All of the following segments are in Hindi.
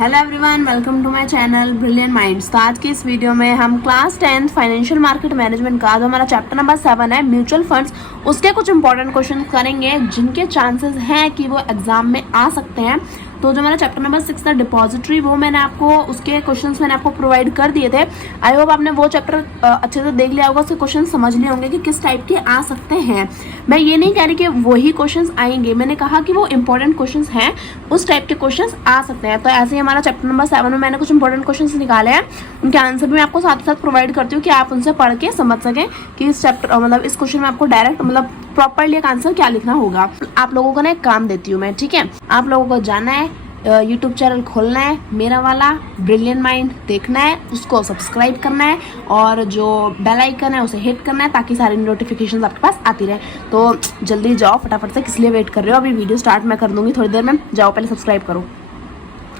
Hello everyone, welcome to my channel brilliant minds. तो आज की इस वीडियो में हम class 10th financial market management का जो हमारा चैप्टर नंबर 7 है म्यूचुअल फंड्स, उसके कुछ इंपॉर्टेंट क्वेश्चन करेंगे जिनके चांसेस हैं कि वो एग्जाम में आ सकते हैं। तो जो हमारा चैप्टर नंबर 6 था डिपॉजिटरी, वो मैंने आपको उसके क्वेश्चंस मैंने आपको प्रोवाइड कर दिए थे। आई होप आपने वो चैप्टर अच्छे से देख लिया होगा, उसके क्वेश्चन समझ लिए होंगे कि किस टाइप के आ सकते हैं। मैं ये नहीं कह रही कि वही क्वेश्चंस आएंगे, मैंने कहा कि वो इंपॉर्टेंट क्वेश्चंस हैं, उस टाइप के क्वेश्चंस आ सकते हैं। तो ऐसे ही हमारा चैप्टर नंबर 7 में मैंने कुछ इंपॉर्टेंट क्वेश्चंस निकाले हैं, उनके आंसर भी मैं आपको साथ साथ प्रोवाइड करती हूँ कि आप उनसे पढ़ के समझ सकें कि इस चैप्टर मतलब इस क्वेश्चन में आपको डायरेक्ट मतलब प्रॉपरली एक आंसर क्या लिखना होगा। आप लोगों को ना एक काम देती हूँ मैं, ठीक है। आप लोगों को जाना है, यूट्यूब चैनल खोलना है मेरा वाला ब्रिलियंट माइंड, देखना है, उसको सब्सक्राइब करना है और जो बेल आइकन है उसे हिट करना है ताकि सारी नोटिफिकेशंस आपके पास आती रहे। तो जल्दी जाओ फटाफट से, किस लिए वेट कर रहे हो? अभी वीडियो स्टार्ट मैं कर दूंगी थोड़ी देर में, जाओ पहले सब्सक्राइब करो।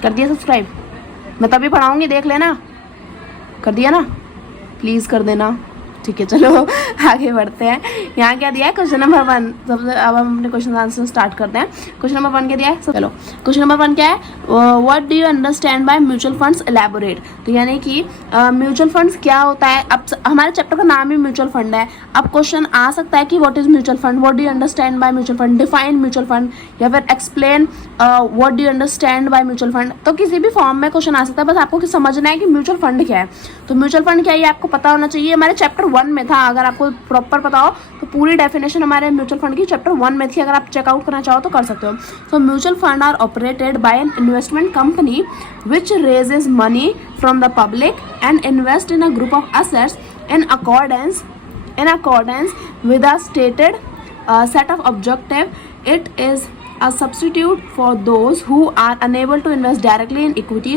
कर दिया सब्सक्राइब? मैं तभी पढ़ाऊँगी, देख लेना। कर दिया ना? प्लीज़ कर देना, ठीक है। चलो आगे बढ़ते हैं। यहाँ क्या दिया है? Question number 1। सबसे अब हम अपने क्वेश्चन आंसर स्टार्ट करते हैं। क्वेश्चन नंबर 1 क्या दिया है? चलो क्वेश्चन नंबर 1 क्या है? What do you understand by mutual funds, elaborate. तो यानी कि म्यूचुअल फंड्स क्या होता है। अब हमारे चैप्टर का नाम ही म्यूचुअल फंड है। अब क्वेश्चन आ सकता है कि what is mutual fund, what do you understand by mutual fund, define mutual fund, या फिर explain what do you understand by mutual fund. तो किसी भी फॉर्म में क्वेश्चन आ सकता है, बस आपको समझना है कि म्यूचुअल फंड क्या है। तो म्यूचुअल फंड क्या है ये आपको पता होना चाहिए। हमारे चैप्टर 1 में था, अगर आपको प्रॉपर पता हो तो पूरी डेफिनेशन हमारे म्यूचुअल फंड की चैप्टर 1 में थी। अगर आप चेकआउट करना चाहो तो कर सकते हो। तो mutual fund are operated by an investment company which raises money from the public and invest in a group of assets in accordance with a stated set of objective. It is a substitute for those who are unable to invest directly in equity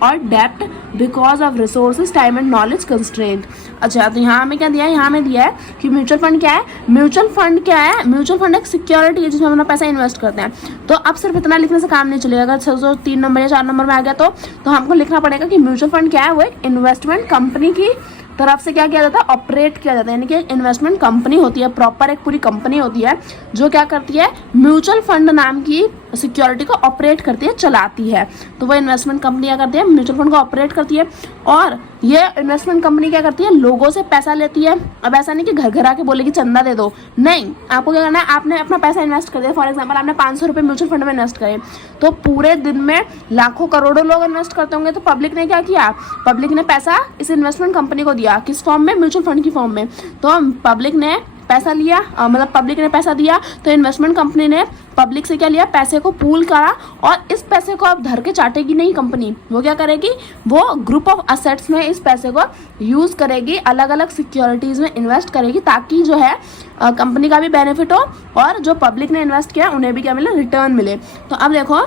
or debt because of resources, time and knowledge constraint. अच्छा, तो यहाँ हमें क्या दिया है? यहाँ हमें दिया है कि म्यूचुअल फंड क्या है। म्यूचुअल फंड क्या है? म्यूचुअल फंड एक सिक्योरिटी है जिसमें हम अपना पैसा इन्वेस्ट करते हैं। तो अब सिर्फ इतना लिखने से काम नहीं चलेगा। अगर 3 नंबर या 4 नंबर में आ गया तो हमको लिखना पड़ेगा कि म्यूचुअल फंड क्या है। वो एक इन्वेस्टमेंट कंपनी की तरफ से क्या किया जाता है? ऑपरेट किया जाता है। यानी कि इन्वेस्टमेंट कंपनी होती है, प्रॉपर एक पूरी कंपनी होती है जो क्या करती है? म्यूचुअल फंड नाम की सिक्योरिटी को ऑपरेट करती है, चलाती है। तो वो इन्वेस्टमेंट कंपनी क्या करती है? म्यूचुअल फंड को ऑपरेट करती है। और ये इन्वेस्टमेंट कंपनी क्या करती है? लोगों से पैसा लेती है। अब ऐसा नहीं कि घर घर आके बोलेगी चंदा दे दो, नहीं। आपको क्या करना है? आपने अपना पैसा इन्वेस्ट कर दिया। फॉर एग्जाम्पल आपने 500 रुपये म्यूचुअल फंड में इन्वेस्ट करे, तो पूरे दिन में लाखों करोड़ों लोग इन्वेस्ट करते होंगे। तो पब्लिक ने क्या किया? पब्लिक ने पैसा इस इन्वेस्टमेंट कंपनी को दिया। किस फॉर्म में? म्यूचुअल फंड की फॉर्म में। तो पब्लिक ने पैसा लिया, मतलब पब्लिक ने पैसा दिया, तो इन्वेस्टमेंट कंपनी ने पब्लिक से क्या लिया? पैसे को पूल करा। और इस पैसे को अब धर के चाटेगी नहीं कंपनी। वो क्या करेगी? वो ग्रुप ऑफ असेट्स में इस पैसे को यूज करेगी, अलग अलग सिक्योरिटीज में इन्वेस्ट करेगी, ताकि जो है कंपनी का भी बेनिफिट हो और जो पब्लिक ने इन्वेस्ट किया उन्हें भी क्या मिले? रिटर्न मिले। तो अब देखो,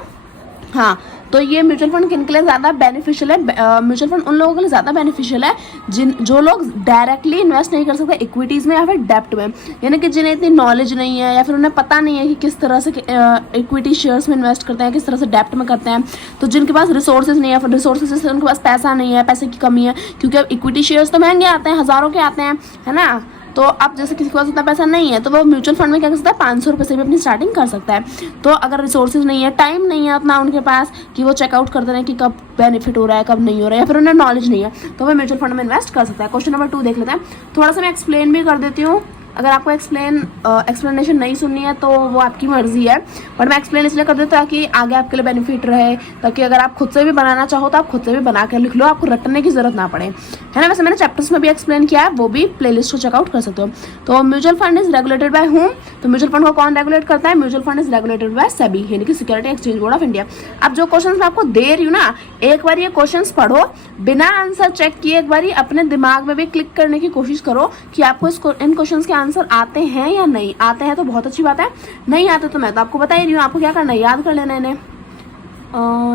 हाँ, तो ये म्यूचुअल फंड किन के लिए ज़्यादा बेनिफिशियल है? म्यूचुअल फंड उन लोगों के लिए ज़्यादा बेनिफिशियल है जो लोग डायरेक्टली इन्वेस्ट नहीं कर सकते इक्विटीज़ में या फिर डेप्ट में। यानी कि जिन्हें इतनी नॉलेज नहीं है या फिर उन्हें पता नहीं है कि किस तरह से इक्विटी शेयर्स में इन्वेस्ट करते हैं, किस तरह से डेप्ट में करते हैं। तो जिनके पास रिसोर्सेज नहीं है, फिर रिसोर्सेज से उनके पास पैसा नहीं है, पैसे की कमी है, क्योंकि अब इक्विटी शेयर्स तो महंगे आते हैं, हज़ारों के आते हैं, है ना। तो अब जैसे किसी के पास उतना पैसा नहीं है तो वो म्यूचुअल फंड में क्या कर सकता है? 500 रुपये से भी अपनी स्टार्टिंग कर सकता है। तो अगर रिसोर्सेज नहीं है, टाइम नहीं है उतना उनके पास कि वो चेकआउट करते रहें कि कब बेनिफिट हो रहा है, कब नहीं हो रहा है, या फिर उन्हें नॉलेज नहीं है, तो वो म्यूचुअल फंड में इन्वेस्ट कर सकता है। क्वेश्चन नंबर 2 देख लेते हैं। थोड़ा सा मैं एक्सप्लेन भी कर देती हूँ। अगर आपको एक्सप्लेनेशन नहीं सुननी है तो वो आपकी मर्जी है, बट मैं एक्सप्लेन इसलिए कर देती हूँ ताकि आगे आपके लिए बेनिफिट रहे, ताकि अगर आप खुद से भी बनाना चाहो तो आप खुद से भी बना कर लिख लो, आपको रटने की जरूरत ना पड़े, है ना। वैसे मैंने चैप्टर्स में भी एक्सप्लेन किया है, वो भी प्लेलिस्ट को चेकआउट कर सकते हो। तो mutual fund is regulated by home. तो म्यूचुअल फंड को कौन रेगुलेट करता है? Mutual fund is regulated by SEBI, यानी कि security exchange board of India. अब जो क्वेश्चन मैं आपको दे रही हूँ ना, एक बार ये क्वेश्चन पढ़ो, बिना आंसर चेक किए एक बार अपने दिमाग में भी क्लिक करने की कोशिश करो कि आपको इन क्वेश्चन के आंसर आते हैं या नहीं। आते हैं तो बहुत अच्छी बात है, नहीं आते तो मैं तो आपको बता ही रही हूँ, आपको क्या करना है? याद कर लेना इन्हें,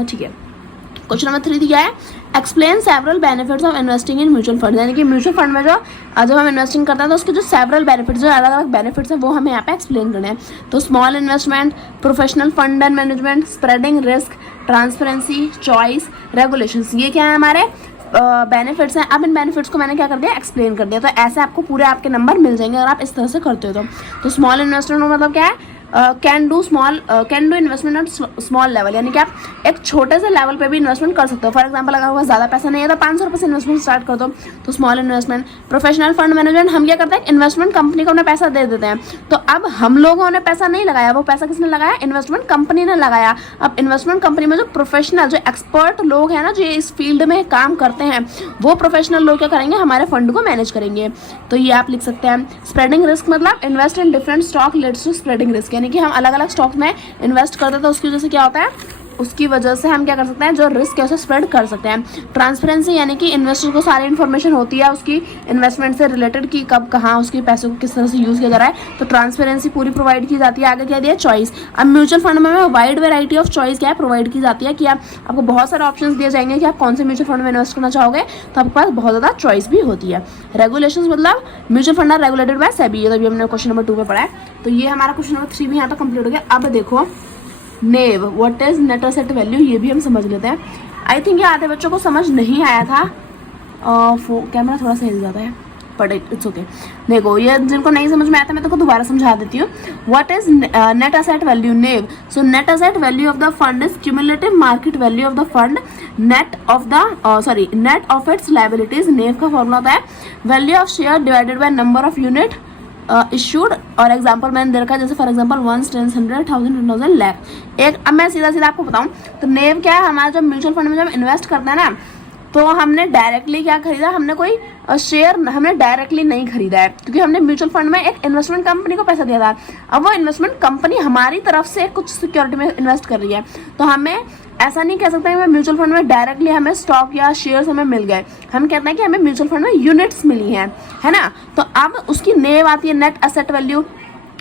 ठीक है। क्वेश्चन नंबर 3 दिया है, explain several benefits of investing in mutual fund. यानी कि म्यूचुअल फंड में जब हम इन्वेस्टिंग करते हैं तो उसके जो सेवरल बेनिफिट्स, जो अलग अलग बेनिफिट्स हैं, वो हमें यहाँ पे एक्सप्लेन करने हैं। तो small investment, professional fund and management, spreading risk, transparency, choice, regulations, ये क्या है? हमारे बेनिफिट्स हैं। अब इन बेनिफिट्स को मैंने क्या कर दिया? एक्सप्लेन कर दिया। तो ऐसे आपको पूरे आपके नंबर मिल जाएंगे अगर आप इस तरह से करते हो। तो स्मॉल इन्वेस्टमेंट मतलब क्या है? Can do investment at small level, यानी कि आप एक छोटे से लेवल पे भी इन्वेस्टमेंट कर सकते हो। फॉर एग्जांपल अगर आपके पास ज़्यादा पैसा नहीं है तो 500 रुपये से इन्वेस्टमेंट स्टार्ट कर दो, तो small investment. Professional fund management, हम क्या करते हैं, इन्वेस्टमेंट कंपनी को अपना पैसा दे देते हैं। तो अब हम लोगों ने पैसा नहीं लगाया, वो पैसा किसने लगाया, इन्वेस्टमेंट कंपनी ने लगाया। अब इन्वेस्टमेंट कंपनी में जो प्रोफेशनल, जो एक्सपर्ट लोग हैं ना, जो इस फील्ड में काम करते हैं, वो प्रोफेशनल लोग क्या करेंगे, हमारे फंड को मैनेज करेंगे। तो ये आप लिख सकते हैं। स्प्रेडिंग रिस्क मतलब invest in different stock leads to spreading risk, यानी कि हम अलग अलग स्टॉक में इन्वेस्ट करते हैं तो उसकी वजह से क्या होता है, उसकी वजह से हम क्या कर सकते हैं, जो रिस्क है उसे स्प्रेड कर सकते हैं। ट्रांसपेरेंसी यानी कि इन्वेस्टर को सारी इन्फॉर्मेशन होती है उसकी इन्वेस्टमेंट से रिलेटेड, कि कब कहाँ उसके पैसों को किस तरह से यूज़ किया जा रहा है, तो ट्रांसपेरेंसी पूरी प्रोवाइड की जाती है। आगे क्या दिया, चॉइस। अब म्यूचुअल फंड में वाइड वेराइटी ऑफ चॉइस क्या है, प्रोवाइड की जाती है, कि आपको बहुत सारे ऑप्शन दिए जाएंगे कि आप कौन से म्यूचुअल फंड में इन्वेस्ट करना चाहोगे, तो आपके पास बहुत ज़्यादा चॉइस भी होती है। रेगुलेशन मतलब mutual fund are regulated by SEBI, ये तो अभी हमने क्वेश्चन नंबर 2 में पढ़ा है। तो ये हमारा क्वेश्चन नंबर 3 भी यहाँ तक कंप्लीट हो गया। अब देखो NAV, what is net asset value, ये भी हम समझ लेते हैं। आई थिंक ये आधे बच्चों को समझ नहीं आया था, कैमरा थोड़ा सा हिल जाता है, बट इट्स ओके। देखो ये जिनको नहीं समझ में आया था मैं तो दोबारा समझा देती हूँ। What is net asset value, NAV. So net asset value of the fund is cumulative market value of the fund net of its liabilities. NAV का फॉर्मूला होता है value of share divided by number of unit issued, और एग्जांपल मैंने दे रखा है, जैसे फॉर एग्जांपल 1, 10, 100, 1000, 1000, लाख। एक अब मैं सीधा आपको बताऊं तो नेव क्या है, हमारा जब म्यूचुअल फंड में जब इन्वेस्ट करते हैं ना, तो हमने डायरेक्टली क्या खरीदा, हमने कोई शेयर हमने डायरेक्टली नहीं खरीदा है, क्योंकि हमने म्यूचुअल फंड में एक इन्वेस्टमेंट कंपनी को पैसा दिया था। अब वो इन्वेस्टमेंट कंपनी हमारी तरफ से कुछ सिक्योरिटी में इन्वेस्ट कर रही है, तो हमें ऐसा नहीं कह सकते हैं म्यूचुअल फंड में डायरेक्टली हमें स्टॉक या शेयर्स हमें मिल गए। हम कहते हैं कि हमें म्यूचुअल फंड में यूनिट्स मिली हैं, है ना। तो अब उसकी नेव आती है नेट एसेट वैल्यू,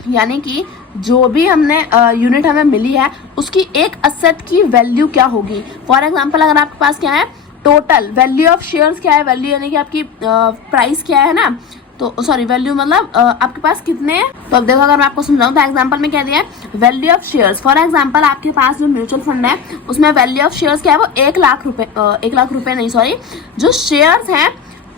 यानी कि जो भी हमने यूनिट हमें मिली है उसकी एक एसेट की वैल्यू क्या होगी। फॉर एग्जांपल अगर आपके पास क्या है, टोटल वैल्यू ऑफ शेयर्स क्या है, वैल्यू यानी कि आपकी प्राइस क्या है ना, तो सॉरी वैल्यू मतलब आपके पास कितने हैं। तो अब देखो अगर मैं आपको समझाऊं तो एग्जांपल में क्या दिया है, value of shares. For example आपके पास जो म्यूचुअल फंड है उसमें वैल्यू ऑफ शेयर्स क्या है, वो 1 लाख रुपए, 1 लाख रुपए नहीं सॉरी, जो शेयर्स हैं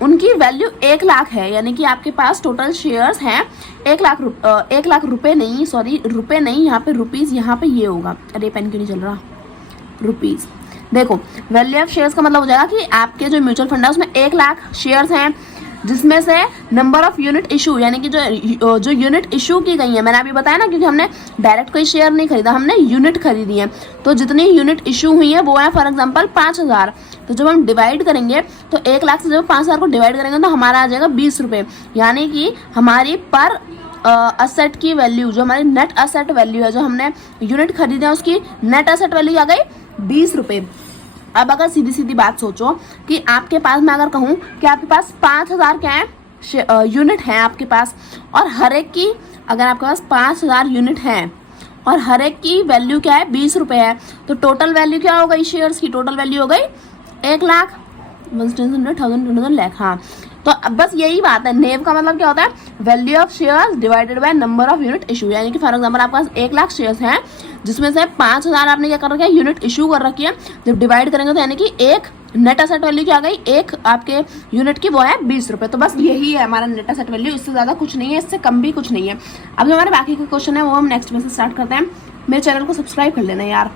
उनकी वैल्यू 1 लाख है, यानी कि आपके पास टोटल शेयर्स हैं 1 लाख रुपए नहीं, सॉरी रुपए नहीं, यहाँ पे रुपीज, यहाँ पे ये होगा, अरे पेन क्यों नहीं चल रहा, रुपीज। देखो वैल्यू ऑफ शेयर्स का मतलब हो जाएगा कि आपके जो म्यूचुअल फंड है उसमें 1 लाख शेयर्स हैं, जिसमें से नंबर ऑफ यूनिट इशू, यानी कि जो यूनिट इशू की गई है, मैंने अभी बताया ना, क्योंकि हमने डायरेक्ट कोई शेयर नहीं खरीदा, हमने यूनिट खरीदी है, तो जितनी यूनिट इशू हुई है वो है फॉर एग्जांपल 5000। तो जब हम डिवाइड करेंगे तो 1 लाख से जब 5000 को डिवाइड करेंगे तो हमारा आ जाएगा 20 रुपये, यानी कि हमारी पर असेट की वैल्यू, जो हमारी नेट असेट वैल्यू है, जो हमने यूनिट खरीदे हैं उसकी नेट असेट वैल्यू आ गई 20 रुपये। अब अगर सीधी सीधी बात सोचो कि आपके पास, मैं अगर कहूँ कि आपके पास 5000 क्या है यूनिट हैं आपके पास, और हर एक की, अगर आपके पास 5000 यूनिट हैं और हर एक की वैल्यू क्या है 20 रुपये है, तो टोटल वैल्यू क्या हो गई शेयर्स की, टोटल वैल्यू हो गई 1 लाख, 100,000 लाख। हाँ, तो अब बस यही बात है। नेव का मतलब क्या होता है, value of shares divided by number of unit issue, यानी कि फॉर एग्जांपल आपके पास 1 लाख शेयर्स हैं, जिसमें से 5000 आपने क्या कर रखा है, यूनिट इशू कर रखी है। जब डिवाइड करेंगे तो यानी कि एक नेट एसेट वैल्यू क्या आ गई, एक आपके यूनिट की, वो है 20 रुपये। तो बस यही है हमारा नेट एसेट वैल्यू, इससे ज़्यादा कुछ नहीं है, इससे कम भी कुछ नहीं है। अब जो हमारे बाकी के क्वेश्चन है वो हम नेक्स्ट में से स्टार्ट करते हैं। मेरे चैनल को सब्सक्राइब कर लेना यार,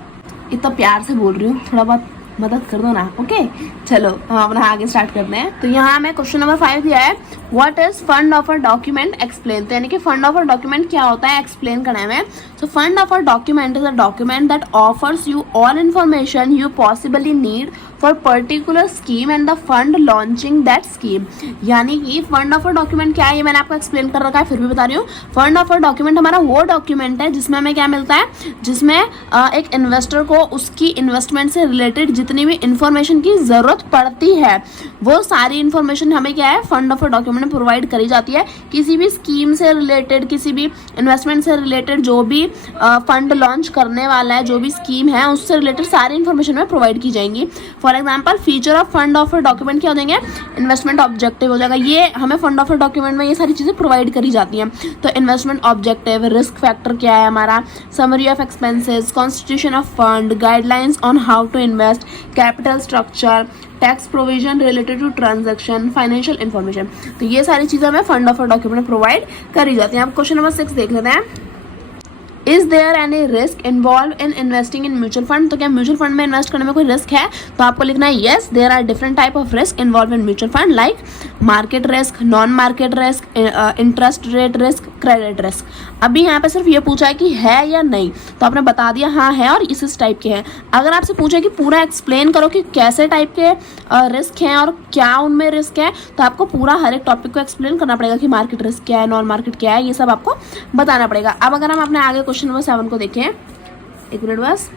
इतना प्यार से बोल रही हूँ, थोड़ा बहुत मदद कर दो ना। ओके चलो हम अपना आगे स्टार्ट करते हैं। तो यहाँ हमें क्वेश्चन नंबर 5 दिया है, what is fund of a document explain. तो यानी कि फंड ऑफ अ डॉक्यूमेंट क्या होता है, एक्सप्लेन करना है हमें। So fund of a document is a document that offers you all information you possibly need for particular scheme and the fund launching that scheme. यानी कि फंड ऑफ अ डॉक्यूमेंट क्या है, ये मैंने आपको एक्सप्लेन कर रखा है, फिर भी बता रही हूँ। फंड ऑफ अ डॉक्यूमेंट हमारा वो डॉक्यूमेंट है जिसमें हमें क्या मिलता है, जिसमें एक इन्वेस्टर को उसकी इन्वेस्टमेंट से रिलेटेड जितनी भी इंफॉर्मेशन की जरूरत पड़ती है, वो सारी इंफॉर्मेशन हमें क्या है, फंड ऑफ अ डॉक्यूमेंट में प्रोवाइड करी जाती है। किसी भी स्कीम से रिलेटेड, किसी भी इन्वेस्टमेंट से रिलेटेड, जो भी फंड लॉन्च करने वाला है, जो भी स्कीम है, उससे रिलेटेड सारी इंफॉर्मेशन में प्रोवाइड की जाएंगी। For example feature of fund of a document क्या हो जाएंगे, इन्वेस्टमेंट ऑब्जेक्टिव हो जाएगा। ये हमें फंड ऑफ अ डॉक्यूमेंट में ये सारी चीज़ें प्रोवाइड करी जाती हैं। तो इन्वेस्टमेंट ऑब्जेक्टिव, रिस्क फैक्टर क्या है हमारा, summary of expenses, constitution of fund, guidelines on how to invest, capital structure, tax provision related to transaction, financial information. तो ये सारी चीज़ें हमें fund of a document provide करी जाती हैं। अब क्वेश्चन नंबर 6 देख लेते हैं। Is there any risk involve in investing in mutual fund? तो क्या म्यूचुअल फंड में इन्वेस्ट करने में कोई रिस्क है? तो आपको लिखना है yes there are different type of risk involve in mutual fund like market risk, non market risk, interest rate risk, credit risk. अभी यहाँ पे सिर्फ ये पूछा है कि है या नहीं, तो आपने बता दिया हाँ है और इस टाइप के हैं। अगर आपसे पूछे कि पूरा एक्सप्लेन करो कि कैसे टाइप के रिस्क हैं और क्या उनमें रिस्क है, तो आपको पूरा हर एक टॉपिक को एक्सप्लेन करना पड़ेगा कि मार्केट रिस्क क्या है, नॉन मार्केट क्या है, ये सब आपको बताना पड़ेगा। अब अगर हम अपने आगे क्वेश्चन नंबर 7 को देखें, एक मिनट बस।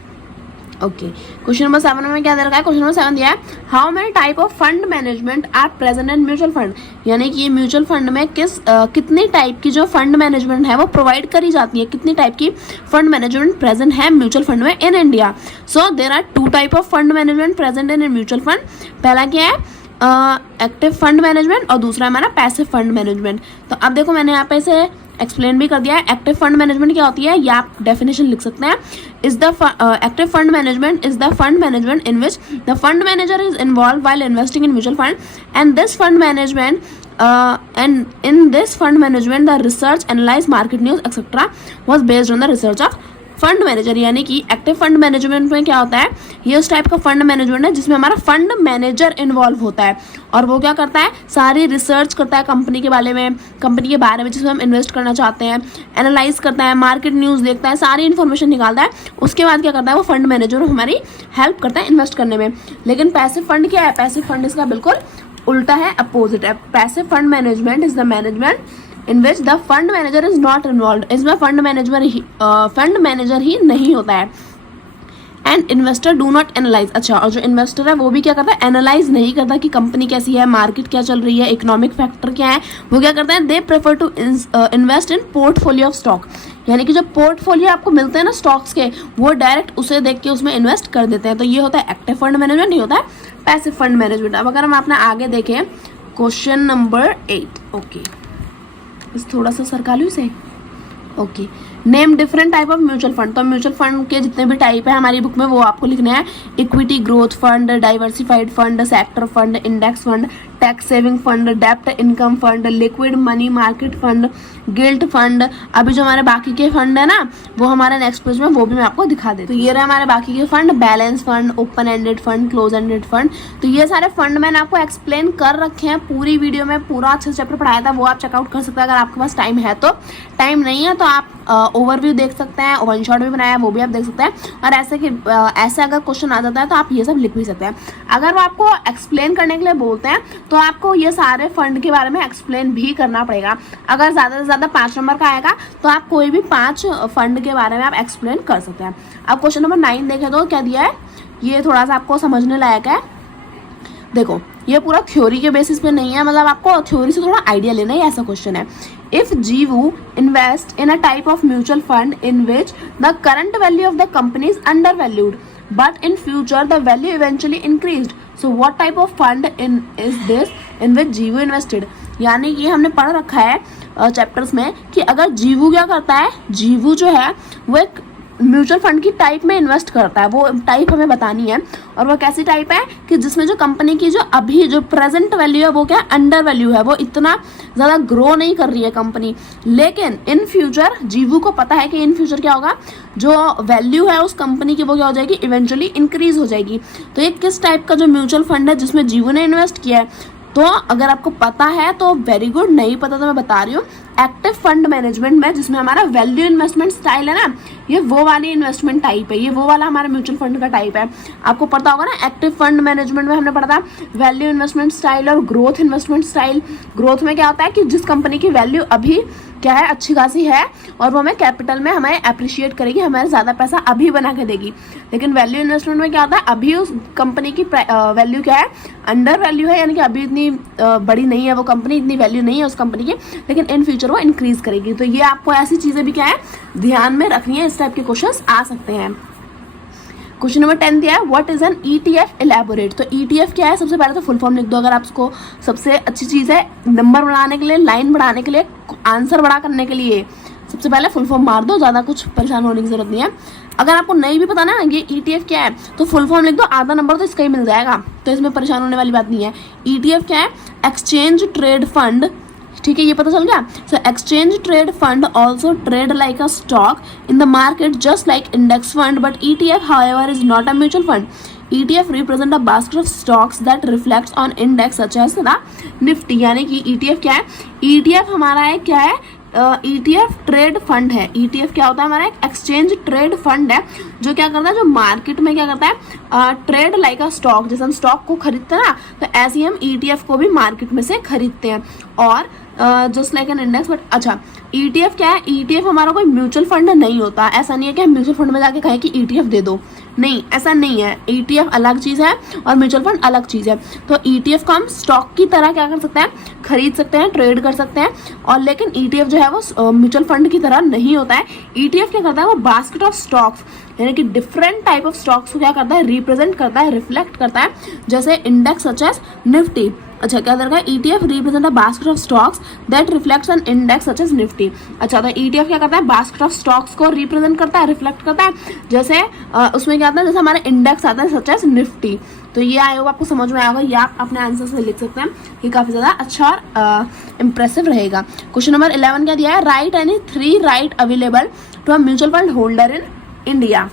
ओके, क्वेश्चन नंबर 7 में क्या दे रखा है? क्वेश्चन नंबर 7 दिया है how many type of fund management are present in mutual fund? यानी कि ये म्यूचुअल फंड में कितनी टाइप की जो फंड मैनेजमेंट है वो प्रोवाइड करी जाती है, कितनी टाइप की फंड मैनेजमेंट प्रेजेंट है म्यूचुअल फंड में in India. So there are 2 type of fund management present in mutual fund. पहला क्या है? एक्टिव फंड मैनेजमेंट और दूसरा हमारा पैसिव फंड मैनेजमेंट। तो अब देखो मैंने यहाँ पे इसे एक्सप्लेन भी कर दिया है। एक्टिव फंड मैनेजमेंट क्या होती है, या आप डेफिनेशन लिख सकते हैं। Is the active fund management is the fund management in which the fund manager is involve while investing in mutual fund and this fund management and in this fund management the research, analyze, market news etc was based on the research of fund manager. यानी कि एक्टिव फंड मैनेजमेंट में क्या होता है, ये उस टाइप का फंड मैनेजमेंट है जिसमें हमारा फंड मैनेजर इन्वॉल्व होता है और वो क्या करता है, सारी रिसर्च करता है कंपनी के बारे में जिसमें हम इन्वेस्ट करना चाहते हैं, एनालाइज करता है, मार्केट न्यूज़ देखता है, सारी इन्फॉर्मेशन निकालता है। उसके बाद क्या करता है, वो फंड मैनेजर हमारी हेल्प करता है इन्वेस्ट करने में। लेकिन पैसिव फंड क्या है? पैसिव फंड इसका बिल्कुल उल्टा है, अपोजिट है। Passive fund management is the management in which the fund manager is not involve. इसमें फंड मैनेजर ही नहीं होता है। And investor do not analyse. अच्छा, और जो इन्वेस्टर है वो भी क्या करता है, एनालाइज नहीं करता कि कंपनी कैसी है, मार्केट क्या चल रही है, इकोनॉमिक फैक्टर क्या है। वो क्या करता है, they prefer to invest in portfolio of stock. यानी कि जो पोर्टफोलियो आपको मिलते हैं ना स्टॉक्स के, वो डायरेक्ट उसे देख के उसमें इन्वेस्ट कर देते हैं। तो ये होता है एक्टिव फंड मैनेजमेंट, नहीं होता है पैसिव फंड मैनेजमेंट। अब अगर हम अपना आगे देखें क्वेश्चन नंबर 8। ओके, इस थोड़ा सा सरकालू से। Okay, name different type of mutual fund. तो म्यूचुअल फंड के जितने भी टाइप है हमारी बुक में वो आपको लिखने हैं। Equity growth fund, diversified fund, sector fund, index fund, tax saving fund, डेप्ट income fund, liquid money market fund, gilt fund. अभी जो हमारे बाकी के फंड है ना, वो हमारे नेक्स्ट पेज में वो भी मैं आपको दिखा देती हूँ। तो ये रहे हमारे बाकी के fund, balance fund, open ended fund, close ended fund. तो ये सारे फंड मैंने आपको एक्सप्लेन कर रखे हैं पूरी वीडियो में, पूरा अच्छे से चैप्टर पढ़ाया था, वो आप चेकआउट कर सकते हैं अगर आपके पास टाइम है तो। टाइम नहीं है तो आप ओवरव्यू देख सकते हैं, वन शॉट भी बनाया वो भी आप देख सकते हैं। और ऐसे अगर क्वेश्चन आ जाता है तो आप ये सब लिख भी सकते हैं। अगर वो आपको एक्सप्लेन करने के लिए बोलते हैं तो आपको ये सारे फंड के बारे में एक्सप्लेन भी करना पड़ेगा। अगर ज़्यादा से ज़्यादा 5 नंबर का आएगा तो आप कोई भी 5 फंड के बारे में आप एक्सप्लेन कर सकते हैं। अब क्वेश्चन नंबर 9 देखें तो क्या दिया है, ये थोड़ा सा आपको समझने लायक है। देखो, ये पूरा थ्योरी के बेसिस पे नहीं है, मतलब आपको थ्योरी से थोड़ा आइडिया लेना है, ऐसा क्वेश्चन है। If Jeevu invest in a type of mutual fund in which the current value of the company is under valued but in future the value eventually increased, so what type of fund is this in which Jeevu invested. यानी कि हमने पढ़ रखा है चैप्टर्स में कि अगर जीवू क्या करता है, जीवू जो है वो एक म्यूचुअल फंड की टाइप में इन्वेस्ट करता है, वो टाइप हमें बतानी है। और वो कैसी टाइप है कि जिसमें जो कंपनी की जो अभी जो प्रेजेंट वैल्यू है वो क्या अंडर वैल्यू है, वो इतना ज़्यादा ग्रो नहीं कर रही है कंपनी। लेकिन इन फ्यूचर जीवू को पता है कि इन फ्यूचर क्या होगा, जो वैल्यू है उस कंपनी की वो क्या हो जाएगी, इवेंचुअली इंक्रीज हो जाएगी। तो ये किस टाइप का जो म्यूचुअल फंड है जिसमें जीवू ने इन्वेस्ट किया है, तो अगर आपको पता है तो वेरी गुड, नहीं पता तो मैं बता रही हूँ। एक्टिव फंड मैनेजमेंट में जिसमें हमारा वैल्यू इन्वेस्टमेंट स्टाइल है ना, ये वो वाली इन्वेस्टमेंट टाइप है, ये वो वाला हमारा म्यूचुअल फंड का टाइप है। आपको पता होगा ना, एक्टिव फंड मैनेजमेंट में हमने पढ़ा था वैल्यू इन्वेस्टमेंट स्टाइल और ग्रोथ इन्वेस्टमेंट स्टाइल। ग्रोथ में क्या होता है कि जिस कंपनी की वैल्यू अभी क्या है, अच्छी खासी है, और वो हमें कैपिटल में हमें अप्रिशिएट करेगी, हमें ज़्यादा पैसा अभी बना के देगी। लेकिन वैल्यू इन्वेस्टमेंट में क्या होता है, अभी उस कंपनी की वैल्यू क्या है, अंडर वैल्यू है, यानी कि अभी इतनी बड़ी नहीं है वो कंपनी, इतनी वैल्यू नहीं है उस कंपनी की, लेकिन इन फ्यूचर वो इंक्रीज करेगी। तो ये आपको ऐसी चीज़ें भी क्या है ध्यान में रखनी है, इस टाइप के क्वेश्चंस आ सकते हैं। क्वेश्चन नंबर 10 दिया है, what is an ETF elaborate. तो ETF क्या है, सबसे पहले तो फुल फॉर्म लिख दो। अगर आपको सबसे अच्छी चीज़ है नंबर बढ़ाने के लिए, लाइन बढ़ाने के लिए, आंसर बड़ा करने के लिए, सबसे पहले फुल फॉर्म मार दो, ज़्यादा कुछ परेशान होने की जरूरत नहीं है। अगर आपको नहीं भी पता ना ये ETF क्या है तो फुल फॉर्म लिख दो, आधा नंबर तो इसका ही मिल जाएगा, तो इसमें परेशान होने वाली बात नहीं है। ETF क्या है, एक्सचेंज ट्रेड फंड ठीक है, ये पता चल गया। So exchange trade fund also trade like a stock in the market just like index fund, but ETF however is not a mutual fund. ETF represent a basket of stocks that reflects on index such as the Nifty। यानी कि ETF क्या है? ETF हमारा है क्या है? ETF ट्रेड फंड है। ETF क्या होता है? हमारा एक एक्सचेंज ट्रेड फंड है जो क्या करता है, जो मार्केट में क्या करता है, ट्रेड लाइक अ स्टॉक। जैसे हम स्टॉक को खरीदते हैं ना, तो ऐसे ही हम ETF को भी मार्केट में से खरीदते हैं, और just like an index. But अच्छा, ETF क्या है? ETF हमारा कोई म्यूचुअल फंड नहीं होता। ऐसा नहीं है कि हम म्यूचुअल फंड में जाके कहें कि ETF दे दो, नहीं, ऐसा नहीं है। ETF अलग चीज़ है और म्यूचुअल फंड अलग चीज़ है। तो ETF को हम स्टॉक की तरह क्या कर सकते हैं, खरीद सकते हैं, ट्रेड कर सकते हैं, और लेकिन ETF जो है वो म्यूचुअल फंड की तरह नहीं होता है। ETF क्या करता है, वो बास्केट ऑफ स्टॉक्स, यानी कि डिफरेंट टाइप ऑफ स्टॉक्स को क्या करता है, रिप्रेजेंट करता है, रिफ्लेक्ट करता है, जैसे इंडेक्स सच एज निफ्टी। अच्छा, क्या दरगा ETF represent a basket of stocks that reflects an index such as Nifty. अच्छा, तो ETF क्या करता है, बास्केट ऑफ स्टॉक्स को रिप्रेजेंट करता है, रिफ्लेक्ट करता है, जैसे उसमें क्या आता है, जैसे हमारे इंडेक्स आता है सच एज निफ्टी। तो ये आई होगा आपको समझ में आएगा, या आप अपने आंसर से लिख सकते हैं, ये काफ़ी ज़्यादा अच्छा और इम्प्रेसिव रहेगा। क्वेश्चन नंबर 11 क्या दिया है, right any 3 right available to a mutual fund holder in India.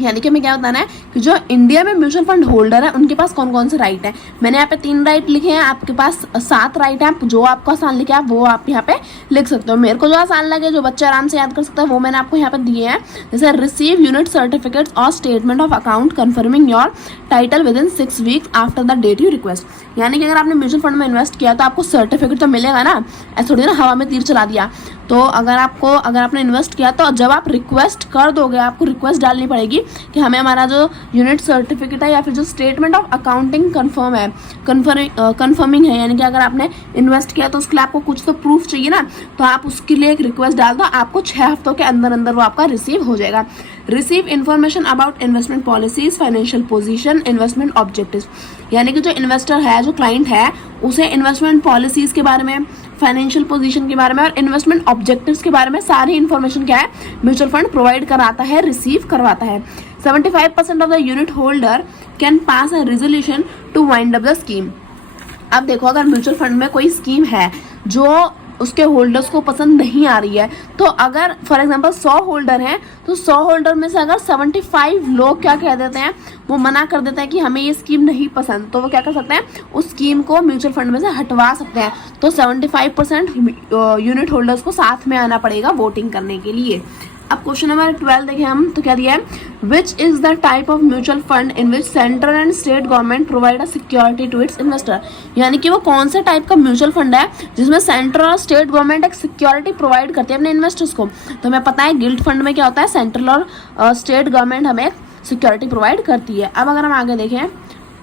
यानी कि हमें क्या बताना है कि जो इंडिया में म्यूचुअल फंड होल्डर है उनके पास कौन कौन से राइट है। मैंने यहाँ पे 3 राइट लिखे हैं, आपके पास 7 राइट है। जो आपको आसान लिखे आप वो आप यहाँ पे लिख सकते हो। मेरे को जो आसान लगे, जो बच्चे आराम से याद कर सकते हैं, वो मैंने आपको यहाँ पे दिए हैं। जैसे रिसीव यूनिट सर्टिफिकेट्स और statement of account confirming your title within 6 weeks after the date you request. यानी कि अगर आपने म्यूचुअल फंड में इन्वेस्ट किया तो आपको सर्टिफिकेट तो मिलेगा ना, ऐसा थोड़ी ना हवा में तीर चला दिया। तो अगर आपने इन्वेस्ट किया तो जब आप रिक्वेस्ट कर दोगे, आपको रिक्वेस्ट डालनी पड़ेगी कि हमें हमारा जो यूनिट सर्टिफिकेट है या फिर जो स्टेटमेंट ऑफ अकाउंटिंग कन्फर्मिंग है, यानी कि अगर आपने इन्वेस्ट किया तो उसके लिए आपको कुछ तो प्रूफ चाहिए ना, तो आप उसके लिए एक रिक्वेस्ट डाल दो, आपको 6 हफ्तों के अंदर अंदर वो आपका रिसीव हो जाएगा। Receive information about investment policies, financial position, investment objectives. यानी कि जो इन्वेस्टर है, जो क्लाइंट है, उसे इन्वेस्टमेंट पॉलिसीज के बारे में, फाइनेंशियल पोजीशन के बारे में और इन्वेस्टमेंट ऑब्जेक्टिव्स के बारे में सारी इन्फॉर्मेशन क्या है, म्यूचुअल फंड प्रोवाइड कराता है, रिसीव करवाता है। 75% of the unit holder can pass a resolution to wind up the scheme. अब देखो, अगर म्यूचुअल फंड में कोई स्कीम है जो उसके होल्डर्स को पसंद नहीं आ रही है, तो अगर फॉर एग्जांपल 100 होल्डर हैं, तो 100 होल्डर में से अगर 75 लोग क्या कह देते हैं, वो मना कर देते हैं कि हमें ये स्कीम नहीं पसंद, तो वो क्या कर सकते हैं, उस स्कीम को म्यूचुअल फंड में से हटवा सकते हैं। तो 75% यूनिट होल्डर्स को साथ में आना पड़ेगा वोटिंग करने के लिए। अब क्वेश्चन नंबर 12 देखें हम, तो क्या दिया है, which is the type of mutual fund in which central and state government provide a security to its investor. यानी कि वो कौन से टाइप का म्यूचुअल फंड है जिसमें सेंट्रल और स्टेट गवर्नमेंट एक सिक्योरिटी प्रोवाइड करती है अपने इन्वेस्टर्स को। तो हमें पता है गिल्ट फंड में क्या होता है, सेंट्रल और स्टेट गवर्नमेंट हमें सिक्योरिटी प्रोवाइड करती है। अब अगर हम आगे देखें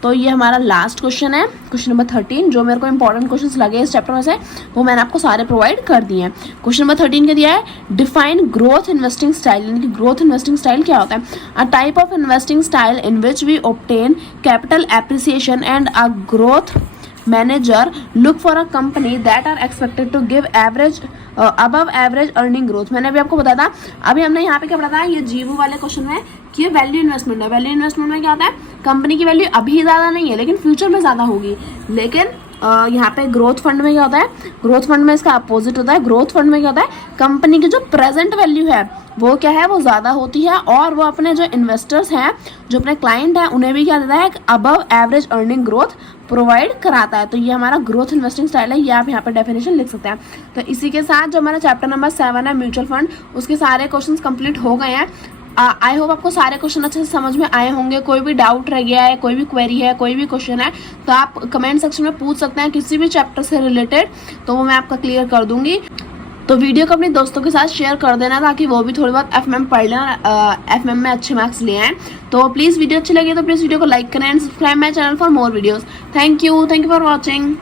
तो ये हमारा लास्ट क्वेश्चन है, क्वेश्चन नंबर 13। जो मेरे को इंपॉर्टेंट क्वेश्चंस लगे इस चैप्टर में से वो मैंने आपको सारे प्रोवाइड कर दिए हैं। क्वेश्चन नंबर 13 क्या दिया है, डिफाइन ग्रोथ इन्वेस्टिंग स्टाइल। यानी कि ग्रोथ इन्वेस्टिंग स्टाइल क्या होता है, a type of investing style in which we obtain capital appreciation and a growth manager look for a company that are expected to give average above average earning growth. मैंने अभी आपको बताया था, अभी हमने यहाँ पे क्या बताया, ये जीवो वाले क्वेश्चन में कि ये वैल्यू इन्वेस्टमेंट है। वैल्यू इन्वेस्टमेंट में क्या होता है, कंपनी की वैल्यू अभी ज़्यादा नहीं है लेकिन फ्यूचर में ज़्यादा होगी। लेकिन यहाँ पे ग्रोथ फंड में क्या होता है, ग्रोथ फंड में इसका अपोजिट होता है। ग्रोथ फंड में क्या होता है, कंपनी की जो प्रेजेंट वैल्यू है वो क्या है, वो ज़्यादा होती है, और वो अपने जो इन्वेस्टर्स हैं, जो अपने क्लाइंट हैं, उन्हें भी क्या देता है, above average earning growth provide कराता है। तो ये हमारा ग्रोथ इन्वेस्टिंग स्टाइल है, ये आप यहाँ पे डेफिनेशन लिख सकते हैं। तो इसी के साथ जो हमारा चैप्टर नंबर 7 है म्यूचुअल फंड, उसके सारे क्वेश्चंस कंप्लीट हो गए हैं। आई होप आपको सारे क्वेश्चन अच्छे से समझ में आए होंगे। कोई भी डाउट रह गया है, कोई भी क्वेरी है, कोई भी क्वेश्चन है, तो आप कमेंट सेक्शन में पूछ सकते हैं किसी भी चैप्टर से रिलेटेड, तो वो मैं आपका क्लियर कर दूंगी। तो वीडियो को अपने दोस्तों के साथ शेयर कर देना ताकि वो भी थोड़ी बहुत FMM पढ़ लें और FMM में अच्छे मार्क्स ले आएँ। तो प्लीज़ वीडियो अच्छी लगी तो प्लीज़ वीडियो को लाइक करें and subscribe my channel for more videos. Thank you for watching.